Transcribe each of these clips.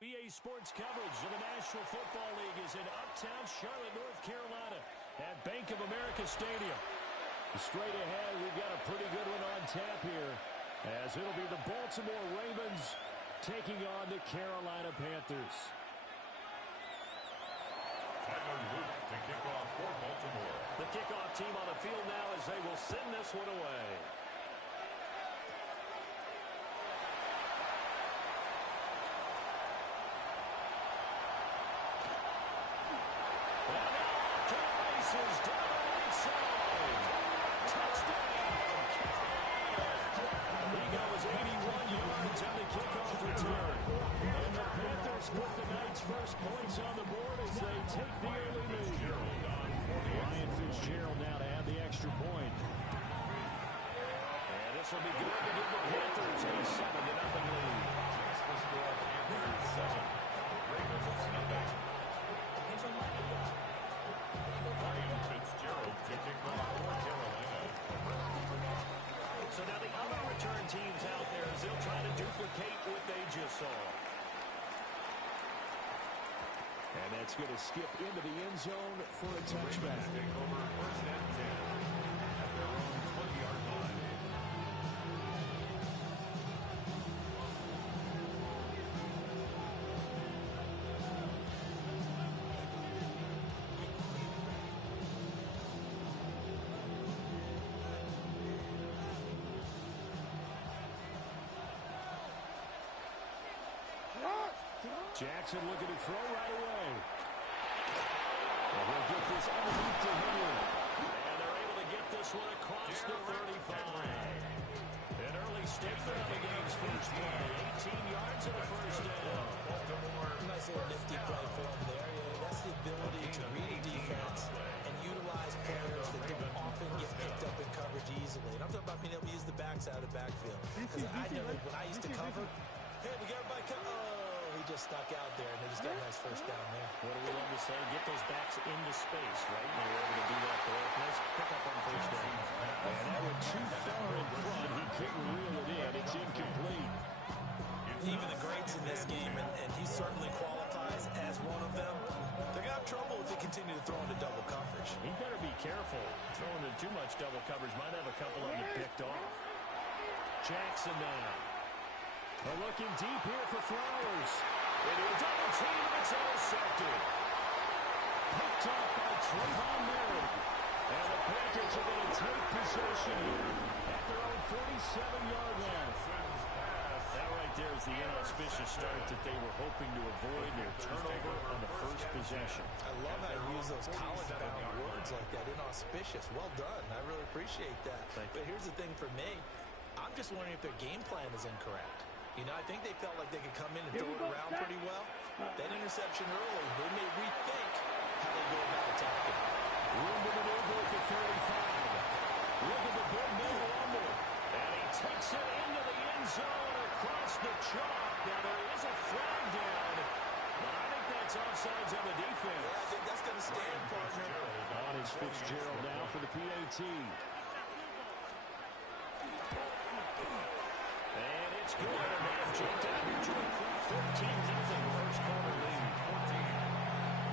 EA Sports coverage of the National Football League is in uptown Charlotte, North Carolina at Bank of America Stadium. Straight ahead, we've got a pretty good one on tap here, as it'll be the Baltimore Ravens taking on the Carolina Panthers. To kick off for Baltimore. The kickoff team on the field now as they will send this one away. First points on the board as they take the early lead. Ryan Fitzgerald now to add the extra point. And this will be good to give the Panthers a 7-0 lead. The score, Panthers 7. Ravens nothing. Ryan Fitzgerald to kick off for Carolina. So now the other return teams out there as they'll try to duplicate what they just saw. And that's going to skip into the end zone for a touchback. Take over first and 10 at their own 20-yard line. Jackson looking to throw right away. And he'll get this underneath to Henry. And they're able to get this one across the 35. An early statement on the game's first play. 18 yards and a first down. Nice little nifty play for him there. That's the ability to read a defense and utilize players that don't often get picked up in coverage easily. And I'm talking about being able to use the backs out of the backfield. Because I know when I used to cover, hey, we got everybody he just stuck out there, and they just got a nice first down there. What do we love to say? Get those backs into space, right? And they were able to do that there. Nice pick up on first down. And that one too far in front. He couldn't reel it in. It's incomplete. Even the greats in this game, and he certainly qualifies as one of them, they're going to have trouble if they continue to throw into double coverage. He better be careful. Throwing into too much double coverage might have a couple of them picked off. Jackson now. Looking deep here for Flowers. Into a double team, and it's intercepted. Picked off by Trayvon Merritt. And the Panthers are going to take possession here at their own 47-yard line. That right there is the inauspicious start that they were hoping to avoid. Their turnover on the first possession. I love how you use those college-bound words like that. Inauspicious. Well done. I really appreciate that. But here's the thing for me. I'm just wondering if their game plan is incorrect. You know, I think they felt like they could come in and throw it around pretty well. That interception early, they may rethink how they go about attacking. Room to maneuver at the 35. Look at the big middle rumble. And he takes it into the end zone across the chalk. Now there is a flag down, but I think that's offsides on the defense. Yeah, I think that's going to stand, partner. On is Fitzgerald now for the PAT. And it's good. And they have jumped out here to a 14-0 first quarter lead. 14.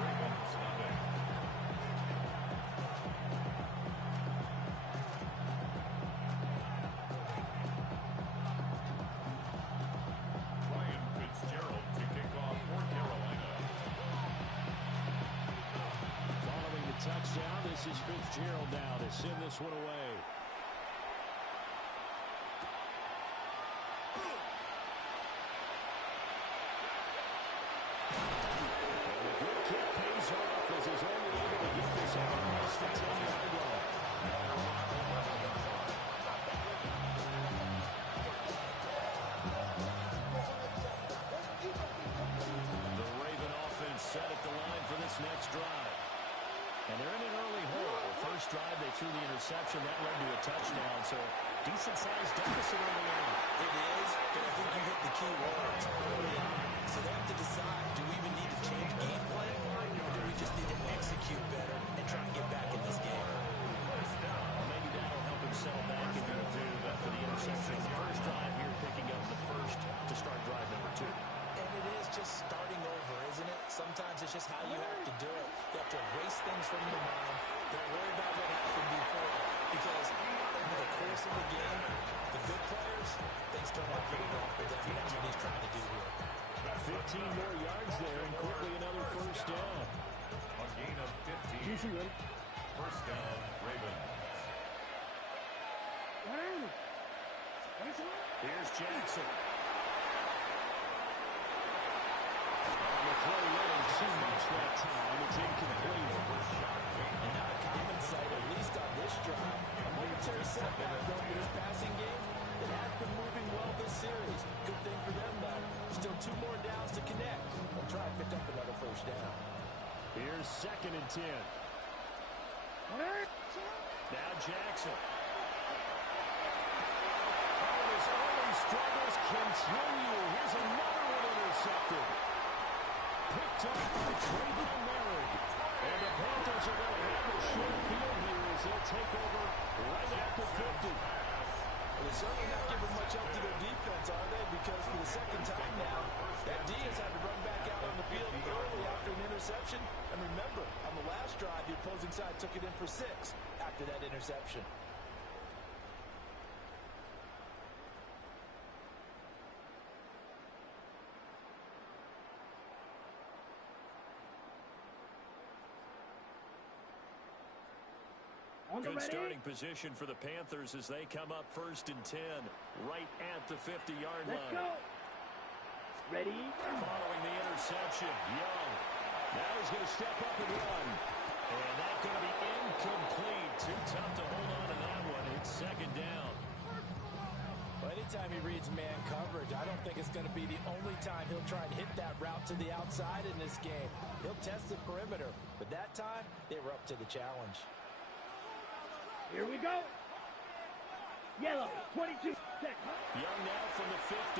Ravens nothing. Ryan Fitzgerald to kick off for Carolina. Following the touchdown, this is Fitzgerald now to send this one away. Next drive. And they're in an early hole. First drive, they threw the interception. That led to a touchdown. So decent-sized deficit early on. It is, but I think you hit the key words early on. So they have to decide, do we even need to change game plan, or do we just need to execute better and try and get back in this game? Well, maybe that'll help him settle back into a groove after the interception on the first drive here, picking up the first to start drive number 2. And it is just starting just how you have to do it. You have to erase things from your mind. Don't worry about what happened before. Because over the course of the game, the good players, things turn out pretty well for them. And that's what he's trying to do here. 15 more yards there and quickly another first down. A gain of 15. First down, Ravens. Here's Jackson. On the throw, running too much that time. It's incomplete. And now a common sight, at least on this drive. A momentary setback, though, for this passing game. It has been moving well this series. Good thing for them, though. Still 2 more downs to connect. They'll try and pick up another first down. Here's 2nd and 10. Now Jackson. And his early struggles continue. Here's another one intercepted. Picked up by Trayvon Merrick. And the Panthers are going to have a short field here as they'll take over right at the 50. Well, they're certainly not giving much up to their defense, are they? Because for the second time now, that D has had to run back out on the field early after an interception. And remember, on the last drive, the opposing side took it in for 6 after that interception. Good starting position for the Panthers as they come up 1st and 10 right at the 50-yard line. Let's go. Ready? Following the interception, Young. Now he's going to step up and run. And that's going to be incomplete. Too tough to hold on to that one. It's 2nd down. Well, anytime he reads man coverage, I don't think it's going to be the only time he'll try and hit that route to the outside in this game. He'll test the perimeter, but that time they were up to the challenge. Here we go. Yellow, 22 seconds. Young now from the 50. And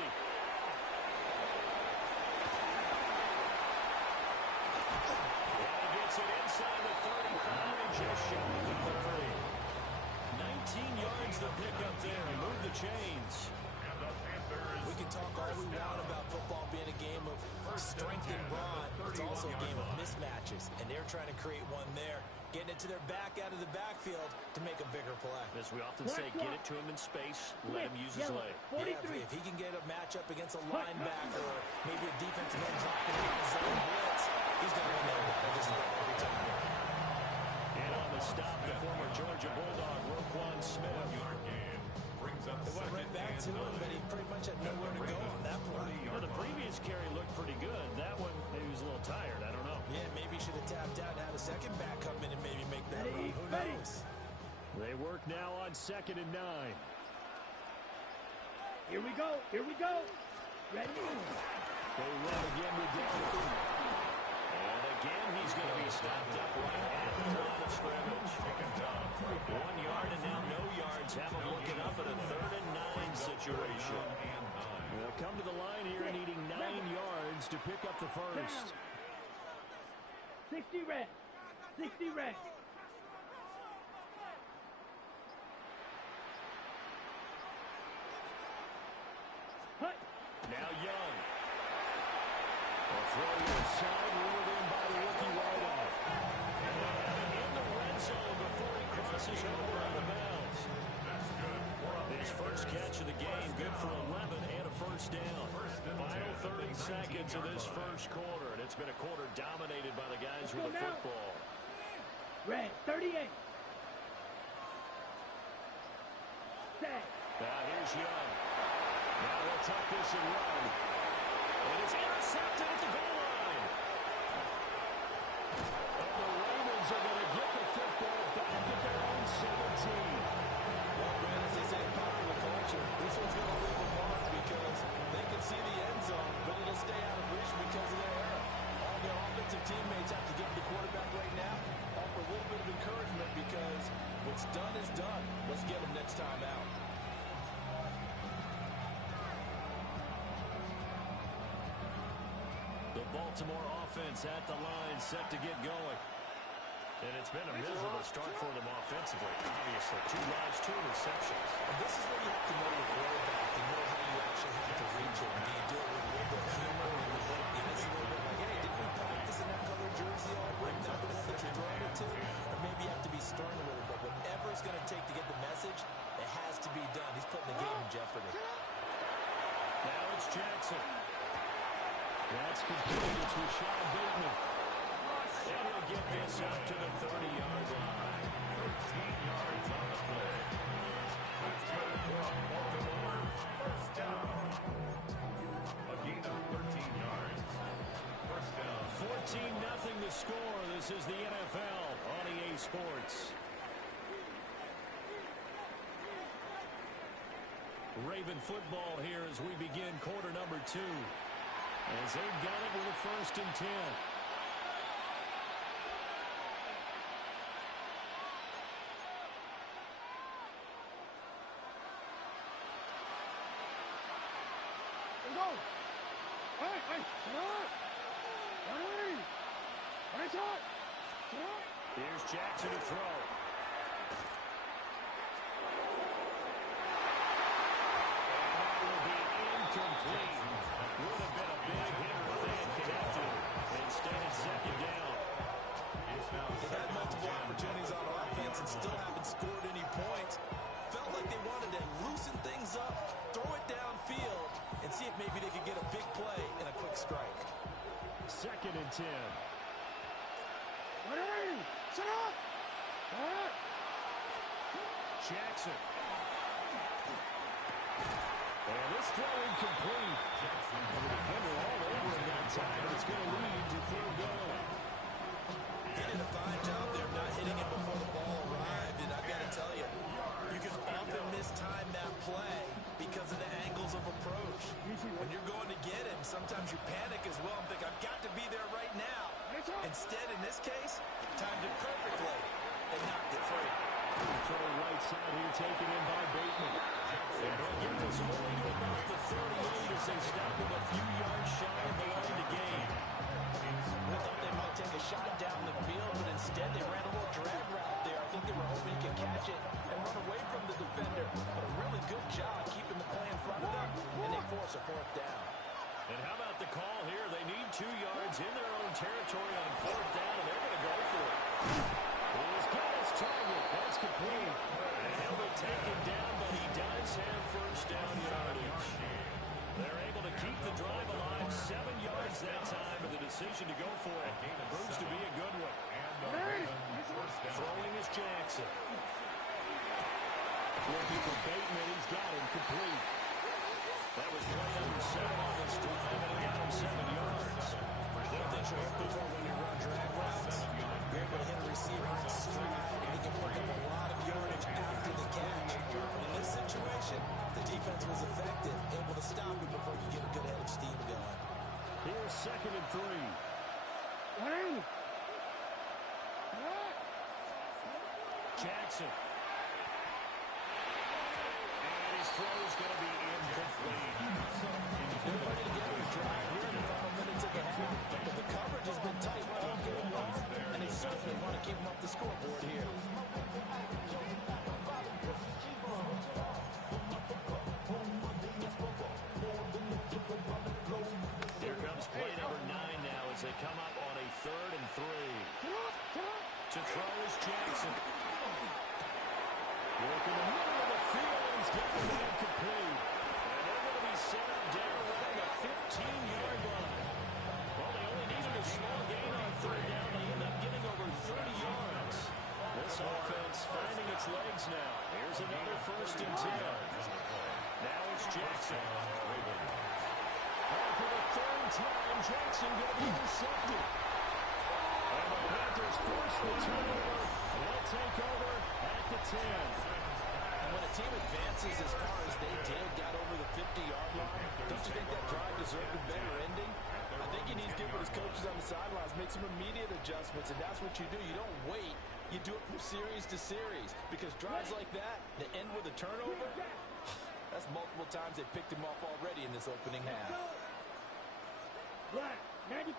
he gets it inside the 35 and just shy of the 30. 19 yards the pickup there. Move the chains. We can talk all we want about football being a game of strength and brawn. It's also a game of mismatches, and they're trying to create one there. Getting it to their back out of the backfield to make a bigger play. As we often say, get it to him in space, let him use his leg. Yeah, if he can get a matchup against a linebacker or maybe a defensive end dropping in his zone blitz, he's going to win that battle just about every time. And on the stop, the former Georgia Bulldog, Roquan Smith. It went right back to him, but he pretty much had nowhere to go on that play. Well, the previous carry looked pretty good. That one, maybe he was a little tired. I don't know. Yeah, maybe he should have tapped out and had a second back come in and maybe make that run. Who knows? They work now on 2nd and 9. Here we go. Here we go. Ready? They run again with Dalton. And again, he's going to be stopped up right at the line of scrimmage. 1 yard and now no yards. Have him looking up at a 3rd and 9 situation. They'll come to the line here needing 9 yards to pick up the first. 60 red. 60 red. Hut. Now Young. A throw to the side, ruled in by the rookie wideout. And in the red zone before he crosses over out of bounds. His first catch of the game, good for 11 and a first down. Final 30 seconds of this first quarter, and it's been a quarter dominated by the guys with the football. Red, 38. Set. Now here's Young. Now they'll tuck this and run. And it's intercepted at the goal line. And the Ravens are going to get the football back at their own 17. Well, Brad, as they say in popular culture, this one's going to leave a mark because they can see the end zone, but it'll stay out of reach because of their error. All their offensive teammates have to give the quarterback right now, offer a little bit of encouragement because what's done is done. Let's get them next time out. The Baltimore offense at the line, set to get going. And it's been a miserable start for them offensively, obviously. 2 drives, 2 interceptions. And this is where you have to know your quarterback and know how you actually have to reach it. Do you do it with a little bit of humor and you let guys a little bit like, hey, didn't we practice in that coverage That's complete. It's Rashad Bateman. And he'll get this up to the 30-yard line. 13 yards on the play. That's good for a Baltimore first down. A gain of 13 yards. First down. 14-0 the score. This is the NFL on EA Sports. Raven football here as we begin quarter number 2. As they've got it with a 1st and 10. Here's Jackson to throw. Incomplete. Would have been a big hitter if they had connected. Instead, it's 2nd down. They've had multiple opportunities on offense and still haven't scored any points. Felt like they wanted to loosen things up, throw it downfield, and see if maybe they could get a big play and a quick strike. 2nd and 10. Shut up! Jackson. And this throw incomplete. And the defender all over him that time, and it's going to lead to 3rd down. He did a fine job there not hitting him before the ball arrived, and I've got to tell you, you can often mistime that play because of the angles of approach. When you're going to get him, sometimes you panic as well and think, I've got to be there right now. Instead, in this case, timed it perfectly and knocked it free. Throw right side here, taken in by Bateman. And they'll get this only to about the 38 as they stop him a few yards shy of the line to gain. I thought they might take a shot down the field, but instead they ran a little drag route there. I think they were hoping he could catch it and run away from the defender. But a really good job keeping the play in front of them, and they force a 4th down. And how about the call here? They need 2 yards in their own territory on 4th down, and they're going to go for it. He's got his target. That's complete. And he'll be taken down, but he does have 1st down yardage. They're able to keep the drive alive. 7 yards that time, and the decision to go for it proves to be a good one. Throwing is Jackson. Looking for Bateman. He's got him complete. That was play number 7 on this drive, and it got him 7 yards. One thing you're looking for when you run drag routes, you're able to hit a receiver in stride, and you can pick up a lot of yardage after the catch. In this situation, the defense was effective, able to stop him before you get a good head of steam going. Here's 2nd and 3. Jackson. And his throw is going to be incomplete. They're putting together a drive here in the final minutes of the half, but the coverage has been tight all game long, and they certainly want to keep them up the scoreboard here. Here comes play number 9 now as they come up on a 3rd and 3. To throw is Jackson. Look in the middle of the field, and he's got the man complete. And they're going to be set up down around the 15-yard line. Well, they only needed a small gain on 3rd down. They end up getting over 30 yards. This offense finding its legs now. Here's another 1st and 10. Now it's Jackson. And for the 3rd time, Jackson going to be intercepted. And the Panthers force the turnover. They'll take over at the 10. And when a team advances as far as they did, got over the 50-yard line, don't you think that drive deserved a better ending? I think he needs to get with his coaches on the sidelines, make some immediate adjustments, and that's what you do. You don't wait. You do it from series to series, because drives like that end with a turnover, that's multiple times they picked him off already in this opening half. Black, 95.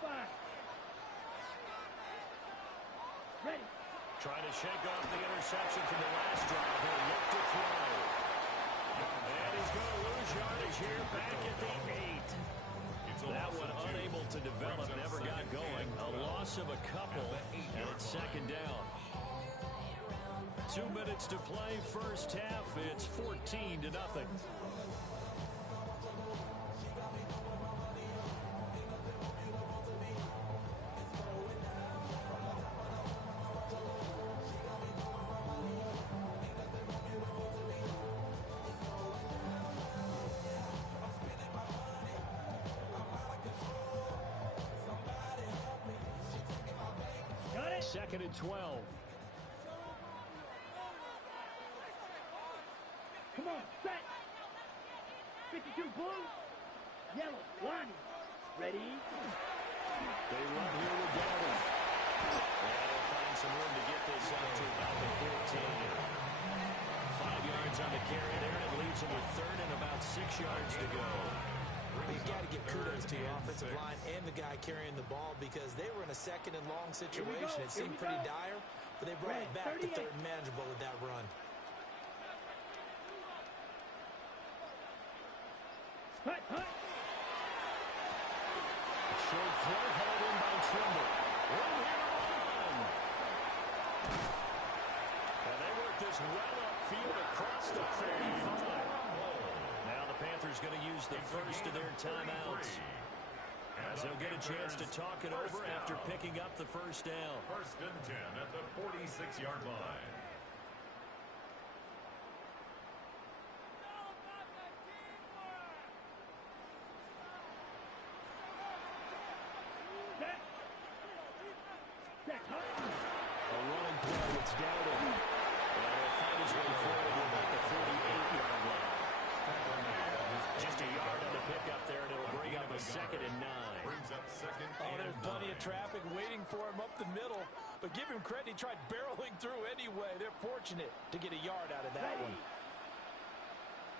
Ready. Trying to shake off the interception from the last drive here. Yet to throw. And he's going to lose yardage here back at the 8. That one unable to develop, never got going. A loss of a couple, and it's 2nd down. 2 minutes to play, first half. It's 14-0. 2nd and 12. Come on, set. 52 blue. Yellow, line. Ready? They run here with Dalton. And they'll find some room to get this out to about the 14. 5 yards on the carry there, and it leaves them with 3rd and about 6 yards to go. You've got to give kudos to your offensive line and the guy carrying the ball because they were in a 2nd and long situation. It seemed pretty dire, but they brought it back to 3rd and manageable with that run. Hut, hut. Short throw held in by Trimble. Room here to run. And they work this well upfield across the 35. Now the Panthers going to use the first of their timeouts, as they'll get a chance to talk it over after picking up the first down. 1st and 10 at the 46-yard line. A running play, it's Dowdle. And he'll find his way forward to about the 48-yard line. Just a yard on the pickup there, and it'll bring up a 2nd and 9. Brings up 2nd Oh, and there's 9. plenty of traffic waiting for him up the middle. But give him credit, he tried barreling through anyway. They're fortunate to get a yard out of that Ready. one.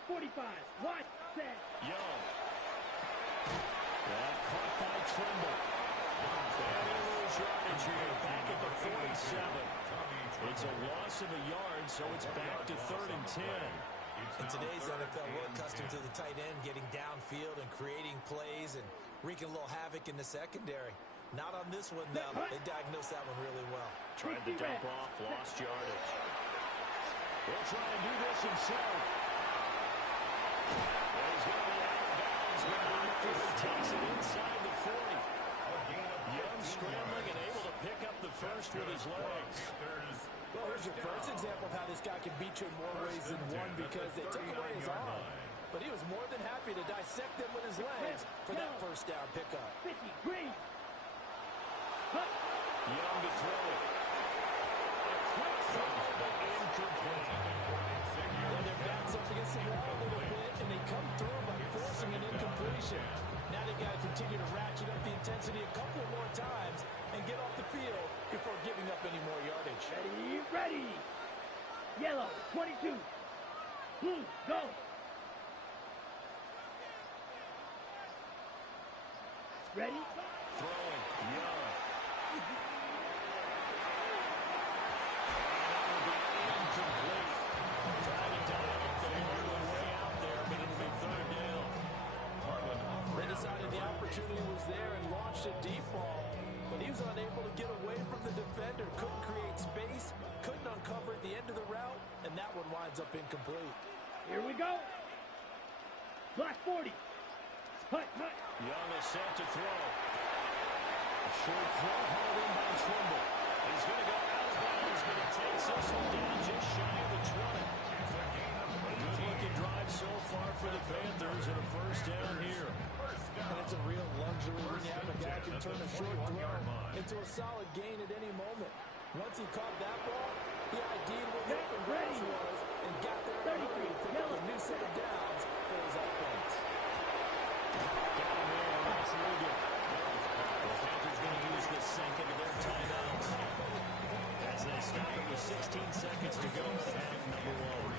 45. Watch. Set. Young. That caught by Trimble. And he loses yardage here, back at the 47. It's a loss of a yard, so it's back to 3rd and 10. In today's NFL, we're accustomed to the tight end getting downfield and creating plays and wreaking a little havoc in the secondary. Not on this one, though. They diagnosed that one really well. Tried to dump off, lost yardage. He'll try and do this himself. And he's going to be out of bounds, but he takes it inside the 40. Young scrambling and able to pick up the first with his legs. Well, here's your first example of how this guy can beat you in more ways than one because they took away his arm. But he was more than happy to dissect them with his legs for that first down pickup. 50. Green. Young to throw it. A quick throw, but incomplete. Well, their backs up against the wall a little bit, and they come through by forcing an incompletion. Now they've got to continue to ratchet up the intensity a couple more times and get off the field before giving up any more yardage. Ready. Ready. Yellow. 22. Blue. Go. Ready. Throwing. Young. Incomplete. Trying to dive it, but he was way out there, but it'll be 3rd down. They decided the opportunity was there and launched a deep ball, but he was unable to get away from the defender, couldn't create space, couldn't uncover at the end of the route, and that one winds up incomplete. Here we go. Block 40. Hut, hut. Young is set to throw. A short throw held in by Trimble. He's going to go out of bounds, but it takes this one down just shy of the 20. A good-looking drive so far for the Panthers and a first down here. And it's a real luxury when you have a guy who can turn a short throw into a solid gain at any moment. Once he caught that ball, he ID'd where the open grass was and got there in a hurry to pick up a new set of downs for his offense. Down there, that's Logan. The Panthers going to use the 2nd of their timeouts as they stop it with 16 seconds to go in half number 1.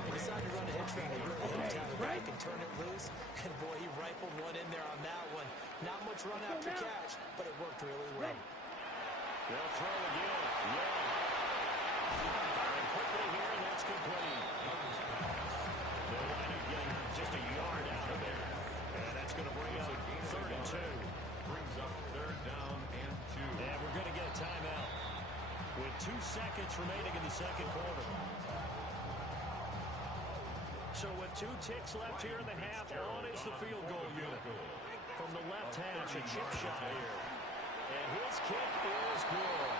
He decided to run a hitch route. He really looked out of the back and turn it loose. And boy, he rifled one in there on that one. Not much run after catch, but it worked really well. They'll throw again. Yeah. Firing quickly here, and that's complete. They'll wind up getting just a yard out of there. And that's going to bring up 3rd and 2. Brings up 3rd down and 2. And we're going to get a timeout with 2 seconds remaining in the second quarter. So with 2 ticks left here in the half, on is the field goal unit. From the left hash, a chip shot here. And his kick is good.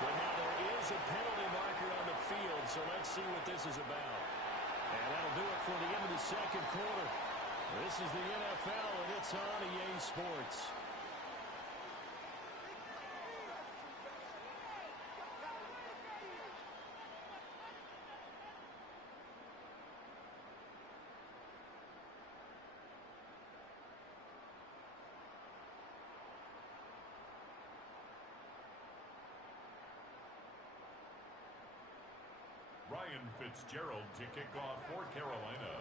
But now there is a penalty marker on the field, so let's see what this is about. And that'll do it for the end of the second quarter. This is the NFL, and it's on EA Sports. Fitzgerald to kick off for Carolina.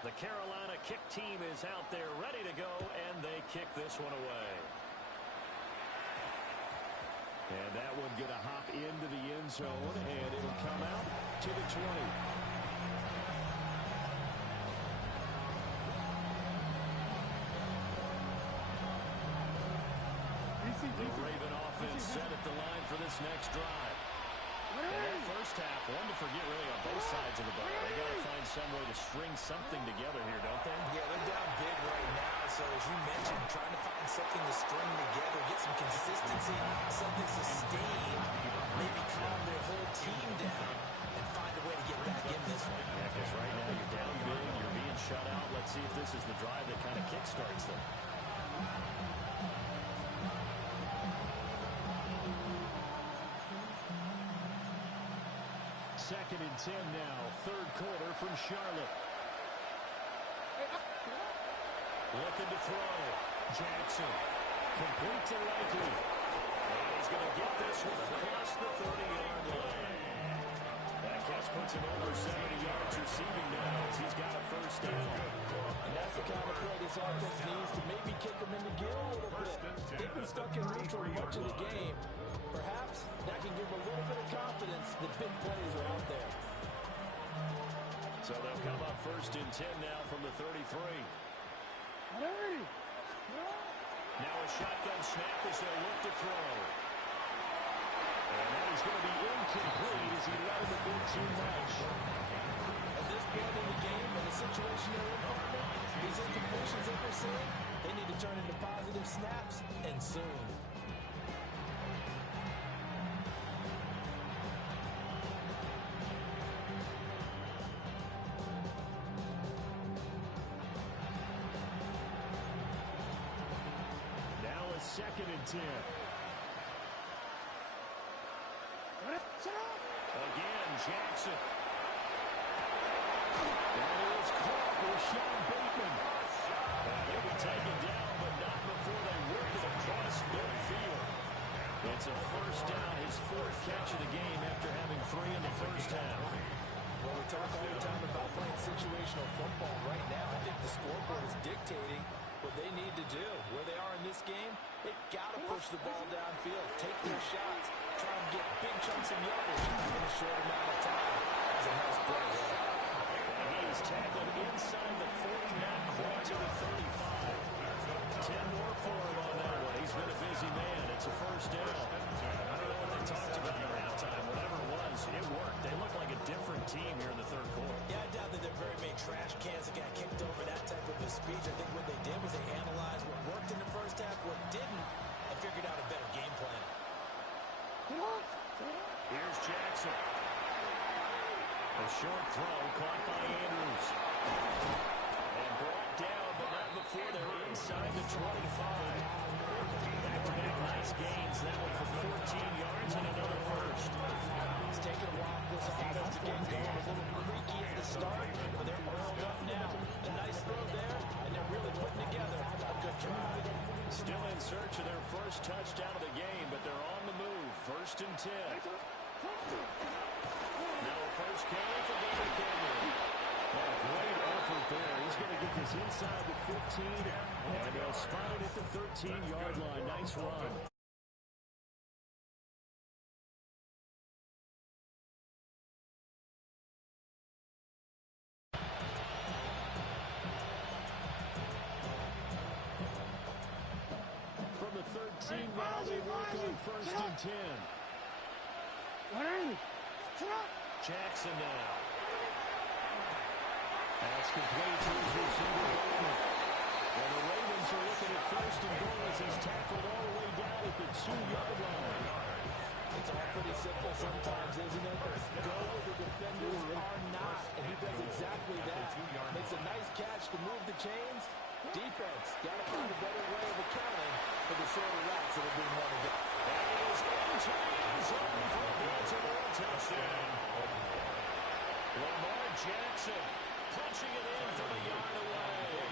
The Carolina kick team is out there ready to go, and they kick this one away. And that one going to hop into the end zone, and it'll come out to the 20. The Raven offense set at the line for this next drive. And that first half, one to forget really on both sides of the ball. They got to find some way to string something together here, don't they? Yeah, they're down big right now. So as you mentioned, trying to find something to string together, get some consistency, something sustained, maybe calm their whole team down and find a way to get back in this one. Yeah, because right now you're down big, you're being shut out. Let's see if this is the drive that kind of kickstarts them. Second and 10 now, third quarter from Charlotte. Looking to throw. Jackson. Complete to Likely. And he's going to get this one across the 30-yard line. That catch puts him over 70 yards receiving now as he's got a first down. And that's the kind of play this offense needs to maybe kick them into gear a little bit. They've been stuck in neutral much of the game. Perhaps that can give a little bit of confidence that big plays are out there. So they'll come up first and 10 now from the 33. Now a shotgun snap as they look to throw. And that is going to be incomplete as he let him a bit too much. At this point in the game, in the situation they're in, partner, these incompletions that we're seeing, they need to turn into positive snaps, and soon. Second and 10. Again, Jackson. That is caught with Sean Bateman. He'll be taken down, but not before they work it across midfield. It's a first down, his fourth catch of the game after having 3 in the first half. Well, we talk all the time about playing situational football. Right now, I think the scoreboard is dictating what they need to do. Where they are in this game, they've got to push the ball downfield, take their shots, try and get big chunks of yardage in a short amount of time. It's a nice play there. And he is tackled inside the 40, not quite to the 35. 10 more for him on that one. He's been a busy man. It's a first down. I don't know what they talked about at halftime. Whatever it was, it worked. They look like a different team here in the third quarter. Yeah, I doubt that they're very many trash cans that got kicked over, that type of a speech. I think what they did was they analyzed what worked in the first half, what didn't, and figured out a better game plan. Here's Jackson. A short throw caught by Andrews. And brought down, but not before they're inside the 25. Back-to-back nice gains. That one for 14 yards and another first. It's taken a while for this offense to get going. A little creaky at the start, but they're oiled up now. A nice throw there, and they're really putting together a good drive. Still in search of their first touchdown of the game, but they're on the move. First and 10. Now first carry for Baker Canyon. Great effort there. He's going to get this inside the 15, and they'll spot it at the 13-yard line. Nice run. From the 13 now, they work on first and 10. Jackson now. That's complete to his receiver, Bateman. And the Ravens are looking at first and goal as he's tackled all the way down at the 2-yard line. It's all pretty simple sometimes, isn't it? Go where the defenders are not, and he does exactly that. Makes a nice catch to move the chains. Defense, got to find a better way of accounting for the shorter routes that are being run again. That is into the end zone for a Baltimore touchdown. Lamar Jackson punching it in from a yard away.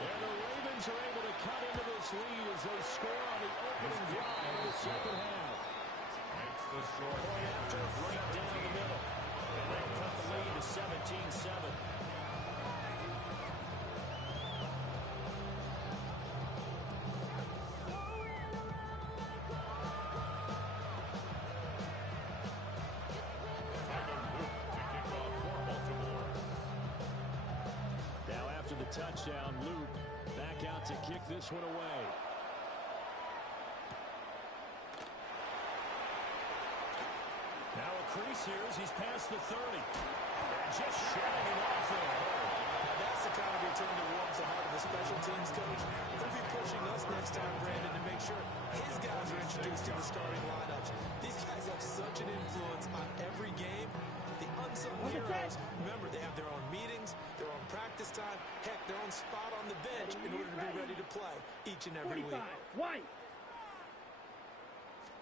And the Ravens are able to cut into this lead as they score on the opening drive of the second half. Makes the short Point after, right down the middle. And they'll cut the lead to 17-7. Touchdown, Luke back out to kick this one away. Now a crease here as he's past the 30. And just shining off there. That's the kind of return that warms the heart of a special teams coach. He'll be pushing us next time, Brandon, to make sure his guys are introduced to the starting lineups. These guys have such an influence on every game. The unsung heroes, remember, they have their own meetings, their own practice time, heck, their own spot on the bench in order to be ready to play each and every week. White.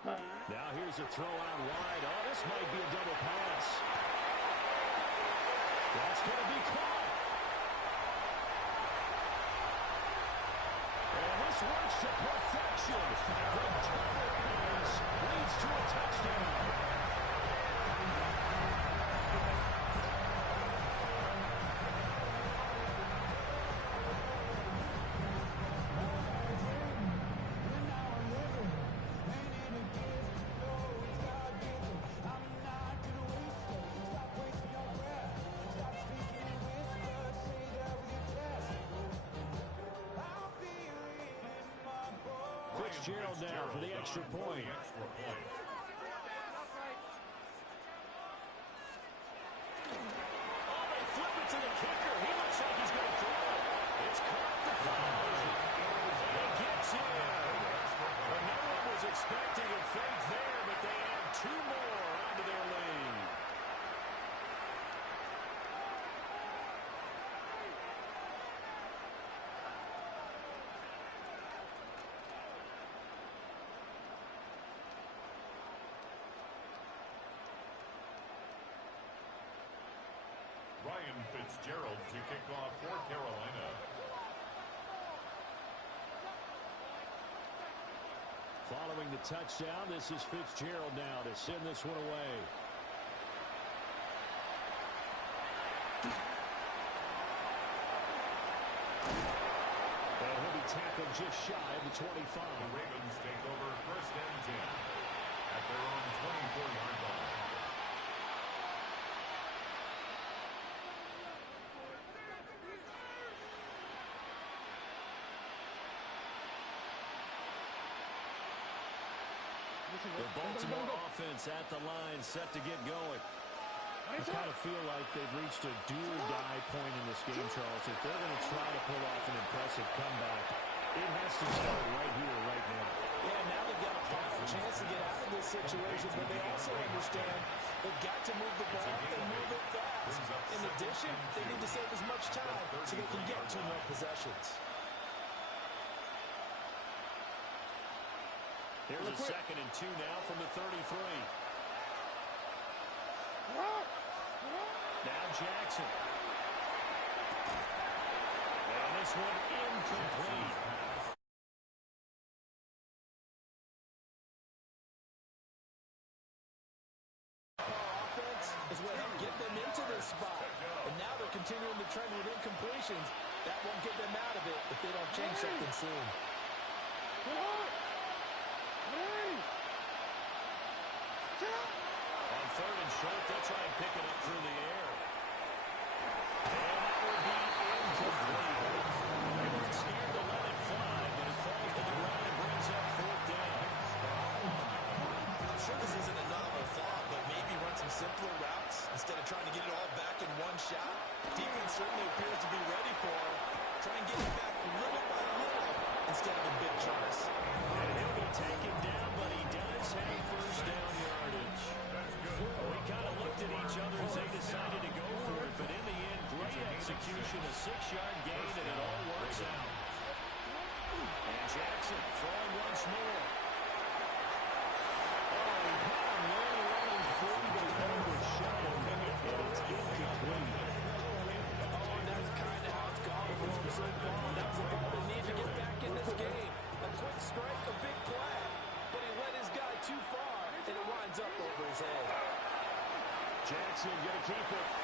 Now here's a throw out wide. Oh, this might be a double pass. That's going to be caught. And this works to perfection. The double pass leads to a touchdown. Fitzgerald now for the extra point. Oh, they flip it to the kicker. He looks like he's going to throw it. It's caught at the 5. He gets in. Well, no one was expecting a fake there, but they add 2 more onto their lead. Ryan Fitzgerald to kick off for Carolina. Following the touchdown, this is Fitzgerald now to send this one away. And he'll be tackled just shy of the 25. The Ravens take over 1st and 10 at their own 24-yard line. The Baltimore offense at the line, set to get going. I kind of feel like they've reached a do-or-die point in this game, Charles. If they're going to try to pull off an impressive comeback, it has to start right here, right now. Yeah, now they've got a chance to get out of this situation, but they also understand they've got to move the ball and move it fast. In addition, they need to save as much time so they can get 2 more possessions. Here's a 2nd and 2 now from the 33. Now Jackson. And this one incomplete. Offense is what helped get them into this spot. And now they're continuing the trend with incompletions. That won't get them out of it if they don't change something soon. On 3rd and short, they'll try and pick it up through the air. And that will be incomplete. They weren't scared to let it fly, but it falls to the ground and brings up 4th down. I'm sure this isn't a novel thought, but maybe run some simpler routes instead of trying to get it all back in one shot. Defense certainly appears to be ready for it. Try and get it back little by little instead of in big chunks. And he'll be taken down, but he does have 1st down yardage. We kind of looked at each other as they decided to go for it, but in the end, great possession, going to keep it.